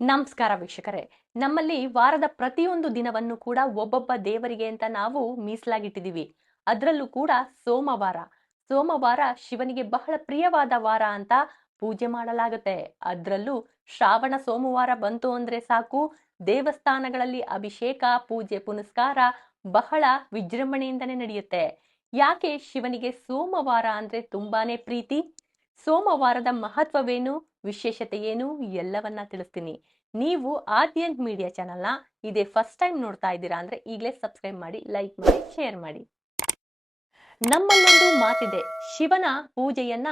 ನಮಸ್ಕಾರ ವೀಕ್ಷಕರೇ. ನಮ್ಮಲ್ಲಿ ವಾರದ ಪ್ರತಿಯೊಂದು ದಿನವನ್ನು ಕೂಡ ಒಬ್ಬೊಬ್ಬ ದೇವರಿಗೆ ಅಂತ ನಾವು ಮೀಸಲಾಗಿಟ್ಟಿದ್ದೀವಿ. ಅದರಲ್ಲೂ ಕೂಡ ಸೋಮವಾರ. ಸೋಮವಾರ ಶಿವನಿಗೆ ಬಹಳ ಪ್ರಿಯವಾದ ವಾರ ಅಂತ ಪೂಜೆ ಮಾಡಲಾಗುತ್ತೆ. ಅದರಲ್ಲೂ ಶ್ರಾವಣ ಸೋಮವಾರ ಬಂತು ಅಂದ್ರೆ ಸಾಕು, ದೇವಸ್ಥಾನಗಳಲ್ಲಿ ಅಭಿಷೇಕ, ಪೂಜೆ ಪುನಸ್ಕಾರ ಬಹಳ ವಿಜೃಂಭಣೆಯಿಂದನೇ ನಡೆಯುತ್ತೆ. ಯಾಕೆ ಶಿವನಿಗೆ ಸೋಮವಾರ ಅಂದ್ರೆ ತುಂಬಾನೇ ಪ್ರೀತಿ? ಸೋಮವಾರದ ಮಹತ್ವವೇನು, ವಿಶೇಷತೆ ಏನು ಎಲ್ಲವನ್ನ ತಿಳಿಸ್ತೀನಿ. ನೀವು ಆದ್ಯಂತ್ ಮೀಡಿಯಾ ಚಾನಲ್ನ ಇದೇ ಫಸ್ಟ್ ಟೈಮ್ ನೋಡ್ತಾ ಇದ್ದೀರಾ ಅಂದ್ರೆ ಈಗಲೇ ಸಬ್ಸ್ಕ್ರೈಬ್ ಮಾಡಿ, ಲೈಕ್ ಮಾಡಿ, ಶೇರ್ ಮಾಡಿ. ನಮ್ಮಲ್ಲೊಂದು ಮಾತಿದೆ, ಶಿವನ ಪೂಜೆಯನ್ನ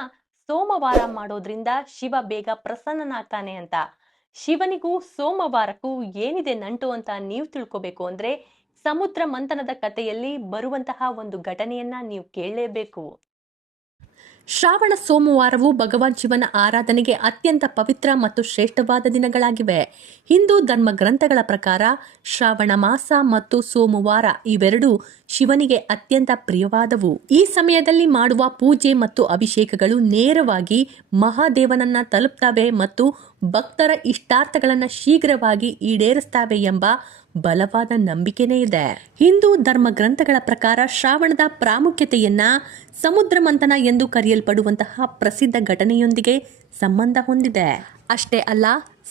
ಸೋಮವಾರ ಮಾಡೋದ್ರಿಂದ ಶಿವ ಬೇಗ ಪ್ರಸನ್ನನಾಗ್ತಾನೆ ಅಂತ. ಶಿವನಿಗೂ ಸೋಮವಾರಕ್ಕೂ ಏನಿದೆ ನಂಟು ಅಂತ ನೀವು ತಿಳ್ಕೋಬೇಕು ಅಂದ್ರೆ ಸಮುದ್ರ ಮಂಥನದ ಕಥೆಯಲ್ಲಿ ಬರುವಂತಹ ಒಂದು ಘಟನೆಯನ್ನ ನೀವು ಕೇಳಲೇಬೇಕು. ಶ್ರಾವಣ ಸೋಮವಾರವು ಭಗವಾನ್ ಶಿವನ ಆರಾಧನೆಗೆ ಅತ್ಯಂತ ಪವಿತ್ರ ಮತ್ತು ಶ್ರೇಷ್ಠವಾದ ದಿನಗಳಾಗಿವೆ. ಹಿಂದೂ ಧರ್ಮ ಗ್ರಂಥಗಳ ಪ್ರಕಾರ ಶ್ರಾವಣ ಮಾಸ ಮತ್ತು ಸೋಮವಾರ ಇವೆರಡೂ ಶಿವನಿಗೆ ಅತ್ಯಂತ ಪ್ರಿಯವಾದವು. ಈ ಸಮಯದಲ್ಲಿ ಮಾಡುವ ಪೂಜೆ ಮತ್ತು ಅಭಿಷೇಕಗಳು ನೇರವಾಗಿ ಮಹಾದೇವನನ್ನ ತಲುಪ್ತವೆ ಮತ್ತು ಭಕ್ತರ ಇಷ್ಟಾರ್ಥಗಳನ್ನ ಶೀಘ್ರವಾಗಿ ಈಡೇರಿಸ್ತವೆ ಎಂಬ ಬಲವಾದ ನಂಬಿಕೆನೇ ಇದೆ. ಹಿಂದೂ ಧರ್ಮ ಗ್ರಂಥಗಳ ಪ್ರಕಾರ ಶ್ರಾವಣದ ಪ್ರಾಮುಖ್ಯತೆಯನ್ನ ಸಮುದ್ರ ಮಂಥನ ಎಂದು ಕರೆಯಲ್ಪಡುವಂತಹ ಪ್ರಸಿದ್ಧ ಘಟನೆಯೊಂದಿಗೆ ಸಂಬಂಧ ಹೊಂದಿದೆ. ಅಷ್ಟೇ ಅಲ್ಲ,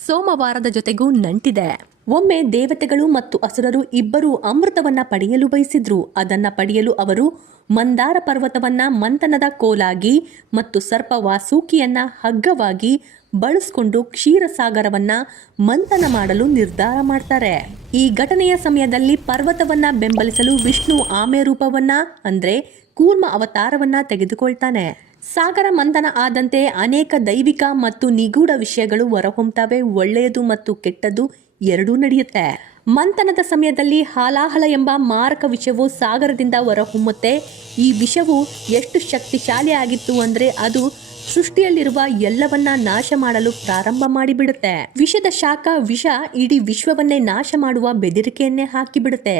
ಸೋಮವಾರದ ಜೊತೆಗೂ ನಂಟಿದೆ. ಒಮ್ಮೆ ದೇವತೆಗಳು ಮತ್ತು ಅಸುರರು ಇಬ್ಬರು ಅಮೃತವನ್ನ ಪಡೆಯಲು ಬಯಸಿದ್ರು. ಅದನ್ನ ಪಡೆಯಲು ಅವರು ಮಂದಾರ ಪರ್ವತವನ್ನ ಮಂಥನದ ಕೋಲಾಗಿ ಮತ್ತು ಸರ್ಪ ವಾಸುಕಿಯನ್ನ ಹಗ್ಗವಾಗಿ ಬಳಸಿಕೊಂಡು ಕ್ಷೀರಸಾಗರವನ್ನ ಮಂಥನ ಮಾಡಲು ನಿರ್ಧಾರ ಮಾಡ್ತಾರೆ. ಈ ಘಟನೆಯ ಸಮಯದಲ್ಲಿ ಪರ್ವತವನ್ನ ಬೆಂಬಲಿಸಲು ವಿಷ್ಣು ಆಮೆ ರೂಪವನ್ನ ಅಂದ್ರೆ ಕೂರ್ಮ ಅವತಾರವನ್ನ ತೆಗೆದುಕೊಳ್ತಾನೆ. ಸಾಗರ ಮಂಥನ ಆದಂತೆ ಅನೇಕ ದೈವಿಕ ಮತ್ತು ನಿಗೂಢ ವಿಷಯಗಳು ಹೊರಹೊಮ್ಮುತ್ತವೆ. ಒಳ್ಳೆಯದು ಮತ್ತು ಕೆಟ್ಟದ್ದು ಎರಡೂ ನಡೆಯುತ್ತೆ. ಮಂಥನದ ಸಮಯದಲ್ಲಿ ಹಾಲಾಹಲ ಎಂಬ ಮಾರಕ ವಿಷವು ಸಾಗರದಿಂದ ಹೊರಹೊಮ್ಮುತ್ತೆ. ಈ ವಿಷವು ಎಷ್ಟು ಶಕ್ತಿಶಾಲಿ ಆಗಿತ್ತು ಅಂದ್ರೆ ಅದು ಸೃಷ್ಟಿಯಲ್ಲಿರುವ ಎಲ್ಲವನ್ನ ನಾಶ ಮಾಡಲು ಪ್ರಾರಂಭ ಮಾಡಿಬಿಡುತ್ತೆ. ವಿಷದ ಶಾಖ ವಿಷ ಇಡೀ ವಿಶ್ವವನ್ನೇ ನಾಶ ಮಾಡುವ ಬೆದರಿಕೆಯನ್ನೇ ಹಾಕಿಬಿಡುತ್ತೆ.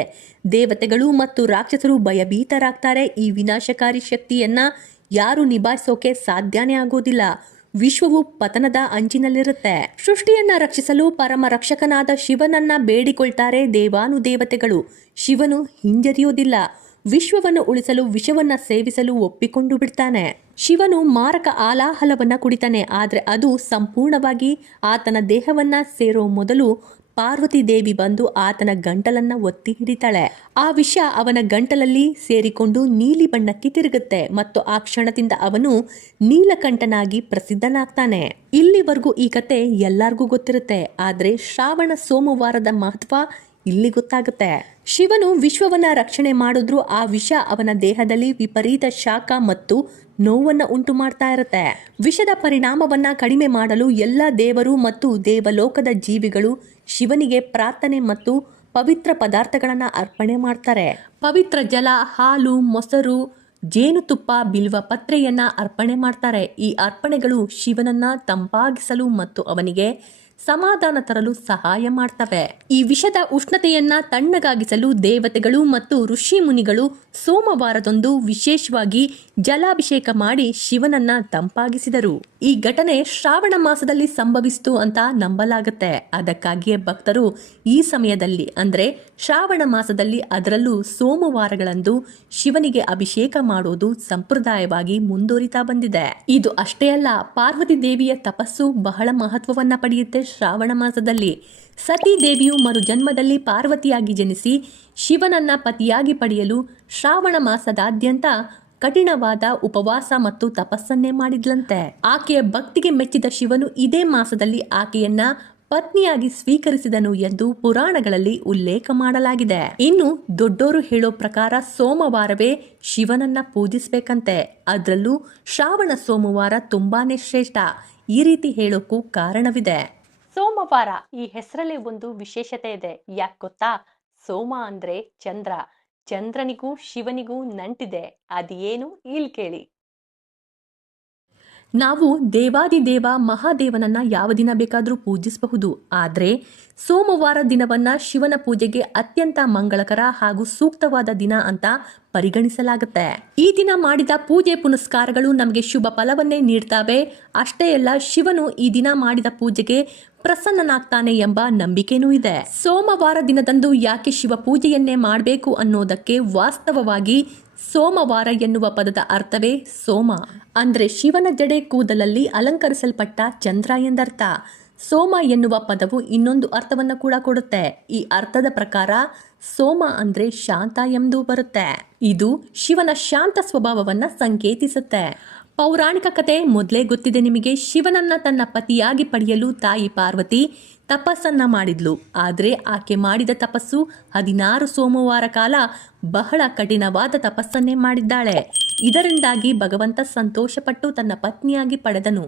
ದೇವತೆಗಳು ಮತ್ತು ರಾಕ್ಷಸರು ಭಯಭೀತರಾಗ್ತಾರೆ. ಈ ವಿನಾಶಕಾರಿ ಶಕ್ತಿಯನ್ನ ಯಾರು ನಿಭಾಯಿಸೋಕೆ ಸಾಧ್ಯನೇ ಆಗೋದಿಲ್ಲ. ವಿಶ್ವವು ಪತನದ ಅಂಚಿನಲ್ಲಿರುತ್ತೆ. ಸೃಷ್ಟಿಯನ್ನ ರಕ್ಷಿಸಲು ಪರಮ ರಕ್ಷಕನಾದ ಶಿವನನ್ನ ಬೇಡಿಕೊಳ್ತಾರೆ ದೇವಾನುದೇವತೆಗಳು. ಶಿವನು ಹಿಂಜರಿಯೋದಿಲ್ಲ. ವಿಶ್ವವನ್ನು ಉಳಿಸಲು ವಿಷವನ್ನ ಸೇವಿಸಲು ಒಪ್ಪಿಕೊಂಡು ಬಿಡ್ತಾನೆ. ಶಿವನು ಮಾರಕ ಆಲಾಹಲವನ್ನ ಕುಡಿತಾನೆ. ಆದ್ರೆ ಅದು ಸಂಪೂರ್ಣವಾಗಿ ಆತನ ದೇಹವನ್ನ ಸೇರೋ ಮೊದಲು ಪಾರ್ವತಿ ದೇವಿ ಬಂದು ಆತನ ಗಂಟಲನ್ನ ಒತ್ತಿ ಹಿಡಿತಾಳೆ. ಆ ವಿಷ ಅವನ ಗಂಟಲಲ್ಲಿ ಸೇರಿಕೊಂಡು ನೀಲಿ ಬಣ್ಣಕ್ಕೆ ತಿರುಗುತ್ತೆ ಮತ್ತು ಆ ಕ್ಷಣದಿಂದ ಅವನು ನೀಲಕಂಠನಾಗಿ ಪ್ರಸಿದ್ಧನಾಗ್ತಾನೆ. ಇಲ್ಲಿವರೆಗೂ ಈ ಕತೆ ಎಲ್ಲರಿಗೂ ಗೊತ್ತಿರುತ್ತೆ. ಆದ್ರೆ ಶ್ರಾವಣ ಸೋಮವಾರದ ಮಹತ್ವ ಇಲ್ಲಿ ಗೊತ್ತಾಗುತ್ತೆ. ಶಿವನು ವಿಶ್ವವನ್ನ ರಕ್ಷಣೆ ಮಾಡಿದ್ರು ಆ ವಿಷ ಅವನ ದೇಹದಲ್ಲಿ ವಿಪರೀತ ಶಾಖ ಮತ್ತು ನೋವನ್ನ ಉಂಟು ಮಾಡ್ತಾ ಇರುತ್ತೆ. ವಿಷದ ಪರಿಣಾಮವನ್ನ ಕಡಿಮೆ ಮಾಡಲು ಎಲ್ಲ ದೇವರು ಮತ್ತು ದೇವಲೋಕದ ಜೀವಿಗಳು ಶಿವನಿಗೆ ಪ್ರಾರ್ಥನೆ ಮತ್ತು ಪವಿತ್ರ ಪದಾರ್ಥಗಳನ್ನ ಅರ್ಪಣೆ ಮಾಡ್ತಾರೆ. ಪವಿತ್ರ ಜಲ, ಹಾಲು, ಮೊಸರು, ಜೇನುತುಪ್ಪ, ಬಿಲ್ವ ಪತ್ರೆಯನ್ನ ಅರ್ಪಣೆ ಮಾಡ್ತಾರೆ. ಈ ಅರ್ಪಣೆಗಳು ಶಿವನನ್ನ ತಂಪಾಗಿಸಲು ಮತ್ತು ಅವನಿಗೆ ಸಮಾಧಾನ ತರಲು ಸಹಾಯ ಮಾಡ್ತವೆ. ಈ ವಿಷದ ಉಷ್ಣತೆಯನ್ನ ತಣ್ಣಗಾಗಿಸಲು ದೇವತೆಗಳು ಮತ್ತು ಋಷಿ ಮುನಿಗಳು ಸೋಮವಾರದಂದು ವಿಶೇಷವಾಗಿ ಜಲಾಭಿಷೇಕ ಮಾಡಿ ಶಿವನನ್ನ ತಂಪಾಗಿಸಿದರು. ಈ ಘಟನೆ ಶ್ರಾವಣ ಮಾಸದಲ್ಲಿ ಸಂಭವಿಸಿತು ಅಂತ ನಂಬಲಾಗುತ್ತೆ. ಅದಕ್ಕಾಗಿಯೇ ಭಕ್ತರು ಈ ಸಮಯದಲ್ಲಿ ಅಂದ್ರೆ ಶ್ರಾವಣ ಮಾಸದಲ್ಲಿ, ಅದರಲ್ಲೂ ಸೋಮವಾರಗಳಂದು ಶಿವನಿಗೆ ಅಭಿಷೇಕ ಮಾಡೋದು ಸಂಪ್ರದಾಯವಾಗಿ ಮುಂದುವರಿತಾ ಬಂದಿದೆ. ಇದು ಅಷ್ಟೇ ಅಲ್ಲ, ಪಾರ್ವತಿ ದೇವಿಯ ತಪಸ್ಸು ಬಹಳ ಮಹತ್ವವನ್ನ ಪಡೆಯುತ್ತೆ. ಶ್ರಾವಣ ಮಾಸದಲ್ಲಿ ಸತಿ ದೇವಿಯು ಮರು ಜನ್ಮದಲ್ಲಿ ಪಾರ್ವತಿಯಾಗಿ ಜನಿಸಿ ಶಿವನನ್ನ ಪತಿಯಾಗಿ ಪಡೆಯಲು ಶ್ರಾವಣ ಮಾಸದಾದ್ಯಂತ ಕಠಿಣವಾದ ಉಪವಾಸ ಮತ್ತು ತಪಸ್ಸನ್ನೇ ಮಾಡಿದ್ಲಂತೆ. ಆಕೆಯ ಭಕ್ತಿಗೆ ಮೆಚ್ಚಿದ ಶಿವನು ಇದೇ ಮಾಸದಲ್ಲಿ ಆಕೆಯನ್ನ ಪತ್ನಿಯಾಗಿ ಸ್ವೀಕರಿಸಿದನು ಎಂದು ಪುರಾಣಗಳಲ್ಲಿ ಉಲ್ಲೇಖ ಮಾಡಲಾಗಿದೆ. ಇನ್ನು ದೊಡ್ಡೋರು ಹೇಳೋ ಪ್ರಕಾರ ಸೋಮವಾರವೇ ಶಿವನನ್ನ ಪೂಜಿಸ್ಬೇಕಂತೆ. ಅದರಲ್ಲೂ ಶ್ರಾವಣ ಸೋಮವಾರ ತುಂಬಾನೇ ಶ್ರೇಷ್ಠ. ಈ ರೀತಿ ಹೇಳೋಕ್ಕೂ ಕಾರಣವಿದೆ. ಸೋಮವಾರ ಈ ಹೆಸರಲ್ಲಿ ಒಂದು ವಿಶೇಷತೆ ಇದೆ. ಯಾಕೆ ಗೊತ್ತಾ? ಸೋಮ ಅಂದ್ರೆ ಚಂದ್ರ. ಚಂದ್ರನಿಗೂ ಶಿವನಿಗೂ ನಂಟಿದೆ. ಅದೇನು ಇಲ್ಲಿ ಕೇಳಿ. ನಾವು ದೇವಾದಿದೇವ ಮಹಾದೇವನನ್ನ ಯಾವ ದಿನ ಬೇಕಾದರೂ ಪೂಜಿಸಬಹುದು. ಆದರೆ ಸೋಮವಾರ ದಿನವನ್ನ ಶಿವನ ಪೂಜೆಗೆ ಅತ್ಯಂತ ಮಂಗಳಕರ ಹಾಗೂ ಸೂಕ್ತವಾದ ದಿನ ಅಂತ ಪರಿಗಣಿಸಲಾಗುತ್ತೆ. ಈ ದಿನ ಮಾಡಿದ ಪೂಜೆ ಪುನಸ್ಕಾರಗಳು ನಮಗೆ ಶುಭ ಫಲವನ್ನೇ ನೀಡ್ತವೆ. ಅಷ್ಟೇ ಅಲ್ಲ, ಶಿವನು ಈ ದಿನ ಮಾಡಿದ ಪೂಜೆಗೆ ಪ್ರಸನ್ನನಾಗ್ತಾನೆ ಎಂಬ ನಂಬಿಕೆನೂ ಇದೆ. ಸೋಮವಾರ ದಿನದಂದು ಯಾಕೆ ಶಿವ ಪೂಜೆಯನ್ನೇ ಮಾಡಬೇಕು ಅನ್ನೋದಕ್ಕೆ ವಾಸ್ತವವಾಗಿ ಸೋಮವಾರ ಎನ್ನುವ ಪದದ ಅರ್ಥವೇ ಸೋಮ ಅಂದ್ರೆ ಶಿವನ ಜಡೆ ಕೂದಲಲ್ಲಿ ಅಲಂಕರಿಸಲ್ಪಟ್ಟ ಚಂದ್ರ ಎಂದರ್ಥ. ಸೋಮ ಎನ್ನುವ ಪದವು ಇನ್ನೊಂದು ಅರ್ಥವನ್ನ ಕೂಡ ಕೊಡುತ್ತೆ. ಈ ಅರ್ಥದ ಪ್ರಕಾರ ಸೋಮ ಅಂದ್ರೆ ಶಾಂತ ಎಂದು ಬರುತ್ತೆ. ಇದು ಶಿವನ ಶಾಂತ ಸ್ವಭಾವವನ್ನ ಸಂಕೇತಿಸುತ್ತೆ. ಪೌರಾಣಿಕ ಕತೆ ಮೊದಲೇ ಗೊತ್ತಿದೆ ನಿಮಗೆ. ಶಿವನನ್ನ ತನ್ನ ಪತಿಯಾಗಿ ಪಡೆಯಲು ತಾಯಿ ಪಾರ್ವತಿ ತಪಸ್ಸನ್ನ ಮಾಡಿದ್ಲು. ಆದರೆ ಆಕೆ ಮಾಡಿದ ತಪಸ್ಸು 16 ಸೋಮವಾರ ಕಾಲ ಬಹಳ ಕಠಿಣವಾದ ತಪಸ್ಸನ್ನೇ ಮಾಡಿದ್ದಾಳೆ. ಇದರಿಂದಾಗಿ ಭಗವಂತ ಸಂತೋಷಪಟ್ಟು ತನ್ನ ಪತ್ನಿಯಾಗಿ ಪಡೆದನು.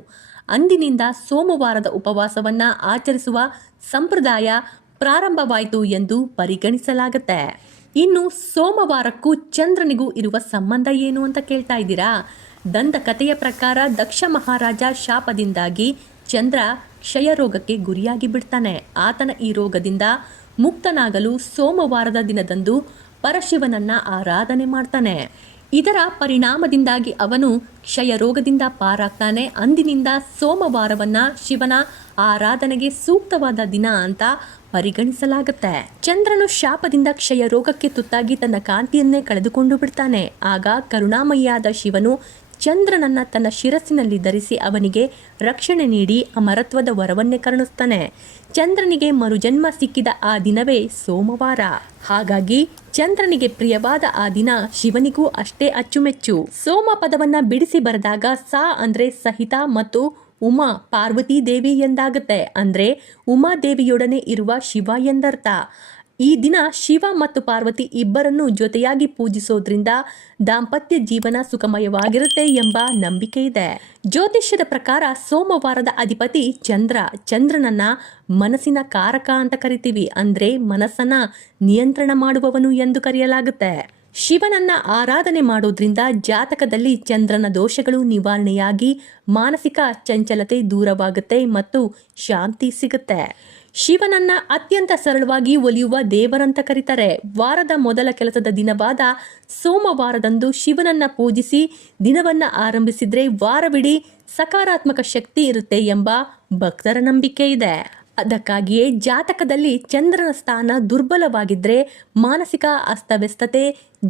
ಅಂದಿನಿಂದ ಸೋಮವಾರದ ಉಪವಾಸವನ್ನ ಆಚರಿಸುವ ಸಂಪ್ರದಾಯ ಪ್ರಾರಂಭವಾಯಿತು ಎಂದು ಪರಿಗಣಿಸಲಾಗುತ್ತೆ. ಇನ್ನು ಸೋಮವಾರಕ್ಕೂ ಚಂದ್ರನಿಗೂ ಇರುವ ಸಂಬಂಧ ಏನು ಅಂತ ಕೇಳ್ತಾ ಇದ್ದೀರಾ? ದಂತಕಥೆಯ ಪ್ರಕಾರ ದಕ್ಷ ಮಹಾರಾಜ ಶಾಪದಿಂದಾಗಿ ಚಂದ್ರ ಕ್ಷಯರೋಗಕ್ಕೆ ಗುರಿಯಾಗಿ ಬಿಡ್ತಾನೆ. ಆತನ ಈ ರೋಗದಿಂದ ಮುಕ್ತನಾಗಲು ಸೋಮವಾರದ ದಿನದಂದು ಪರಶಿವನನ್ನ ಆರಾಧನೆ ಮಾಡ್ತಾನೆ. ಇದರ ಪರಿಣಾಮದಿಂದಾಗಿ ಅವನು ಕ್ಷಯರೋಗದಿಂದ ಪಾರಾಗ್ತಾನೆ. ಅಂದಿನಿಂದ ಸೋಮವಾರವನ್ನ ಶಿವನ ಆರಾಧನೆಗೆ ಸೂಕ್ತವಾದ ದಿನ ಅಂತ ಪರಿಗಣಿಸಲಾಗುತ್ತೆ. ಚಂದ್ರನು ಶಾಪದಿಂದ ಕ್ಷಯ ರೋಗಕ್ಕೆ ತುತ್ತಾಗಿ ತನ್ನ ಕಾಂತಿಯನ್ನೇ ಕಳೆದುಕೊಂಡು ಬಿಡ್ತಾನೆ. ಆಗ ಕರುಣಾಮಯಿಯಾದ ಶಿವನು ಚಂದ್ರನನ್ನ ತನ್ನ ಶಿರಸ್ಸಿನಲ್ಲಿ ಧರಿಸಿ ಅವನಿಗೆ ರಕ್ಷಣೆ ನೀಡಿ ಅಮರತ್ವದ ವರವನ್ನೇ ಕರುಣಿಸ್ತಾನೆ. ಚಂದ್ರನಿಗೆ ಮರುಜನ್ಮ ಸಿಕ್ಕಿದ ಆ ದಿನವೇ ಸೋಮವಾರ. ಹಾಗಾಗಿ ಚಂದ್ರನಿಗೆ ಪ್ರಿಯವಾದ ಆ ದಿನ ಶಿವನಿಗೂ ಅಷ್ಟೇ ಅಚ್ಚುಮೆಚ್ಚು. ಸೋಮ ಪದವನ್ನ ಬಿಡಿಸಿ ಬರೆದಾಗ ಸ ಅಂದ್ರೆ ಸಹಿತ ಮತ್ತು ಉಮಾ ಪಾರ್ವತಿ ದೇವಿ ಎಂದಾಗುತ್ತೆ. ಅಂದ್ರೆ ಉಮಾದೇವಿಯೊಡನೆ ಇರುವ ಶಿವ ಎಂದರ್ಥ. ಈ ದಿನ ಶಿವ ಮತ್ತು ಪಾರ್ವತಿ ಇಬ್ಬರನ್ನು ಜೊತೆಯಾಗಿ ಪೂಜಿಸೋದ್ರಿಂದ ದಾಂಪತ್ಯ ಜೀವನ ಸುಖಮಯವಾಗಿರುತ್ತೆ ಎಂಬ ನಂಬಿಕೆ ಇದೆ. ಜ್ಯೋತಿಷ್ಯದ ಪ್ರಕಾರ ಸೋಮವಾರದ ಅಧಿಪತಿ ಚಂದ್ರ. ಚಂದ್ರನನ್ನ ಮನಸ್ಸಿನ ಕಾರಕ ಅಂತ ಕರಿತೀವಿ. ಅಂದ್ರೆ ಮನಸ್ಸನ್ನ ನಿಯಂತ್ರಣ ಮಾಡುವವನು ಎಂದು ಕರೆಯಲಾಗುತ್ತೆ. ಶಿವನನ್ನ ಆರಾಧನೆ ಮಾಡೋದ್ರಿಂದ ಜಾತಕದಲ್ಲಿ ಚಂದ್ರನ ದೋಷಗಳು ನಿವಾರಣೆಯಾಗಿ ಮಾನಸಿಕ ಚಂಚಲತೆ ದೂರವಾಗುತ್ತೆ ಮತ್ತು ಶಾಂತಿ ಸಿಗುತ್ತೆ. ಶಿವನನ್ನ ಅತ್ಯಂತ ಸರಳವಾಗಿ ಒಲಿಯುವ ದೇವರಂತ ಕರೀತಾರೆ. ವಾರದ ಮೊದಲ ಕೆಲಸದ ದಿನವಾದ ಸೋಮವಾರದಂದು ಶಿವನನ್ನ ಪೂಜಿಸಿ ದಿನವನ್ನ ಆರಂಭಿಸಿದ್ರೆ ವಾರವಿಡೀ ಸಕಾರಾತ್ಮಕ ಶಕ್ತಿ ಇರುತ್ತೆ ಎಂಬ ಭಕ್ತರ ನಂಬಿಕೆ ಇದೆ. ಅದಕ್ಕಾಗಿಯೇ ಜಾತಕದಲ್ಲಿ ಚಂದ್ರನ ಸ್ಥಾನ ದುರ್ಬಲವಾಗಿದ್ರೆ ಮಾನಸಿಕ ಅಸ್ತವ್ಯಸ್ತತೆ,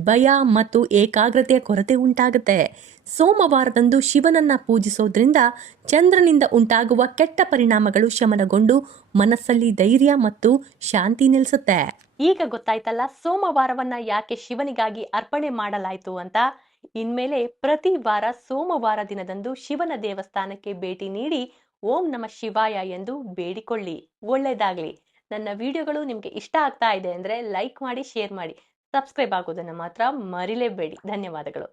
ಭಯ ಮತ್ತು ಏಕಾಗ್ರತೆಯ ಕೊರತೆ ಉಂಟಾಗುತ್ತೆ. ಸೋಮವಾರದಂದು ಶಿವನನ್ನ ಪೂಜಿಸೋದ್ರಿಂದ ಚಂದ್ರನಿಂದ ಉಂಟಾಗುವ ಕೆಟ್ಟ ಪರಿಣಾಮಗಳು ಶಮನಗೊಂಡು ಮನಸ್ಸಲ್ಲಿ ಧೈರ್ಯ ಮತ್ತು ಶಾಂತಿ ನೆಲೆಸುತ್ತೆ. ಈಗ ಗೊತ್ತಾಯ್ತಲ್ಲ ಸೋಮವಾರವನ್ನ ಯಾಕೆ ಶಿವನಿಗಾಗಿ ಅರ್ಪಣೆ ಮಾಡಲಾಯ್ತು ಅಂತ. ಇನ್ಮೇಲೆ ಪ್ರತಿ ವಾರ ಸೋಮವಾರ ದಿನದಂದು ಶಿವನ ದೇವಸ್ಥಾನಕ್ಕೆ ಭೇಟಿ ನೀಡಿ ಓಂ ನಮಃ ಶಿವಾಯ ಎಂದು ಬೇಡಿಕೊಳ್ಳಿ. ಒಳ್ಳೆಯದಾಗ್ಲಿ. ನನ್ನ ವಿಡಿಯೋಗಳು ನಿಮ್ಗೆ ಇಷ್ಟ ಆಗ್ತಾ ಇದೆ ಅಂದ್ರೆ ಲೈಕ್ ಮಾಡಿ, ಶೇರ್ ಮಾಡಿ, ಸಬ್ಸ್ಕ್ರೈಬ್ ಆಗೋದನ್ನ ಮಾತ್ರ ಮರಿಲೇಬೇಡಿ. ಧನ್ಯವಾದಗಳು.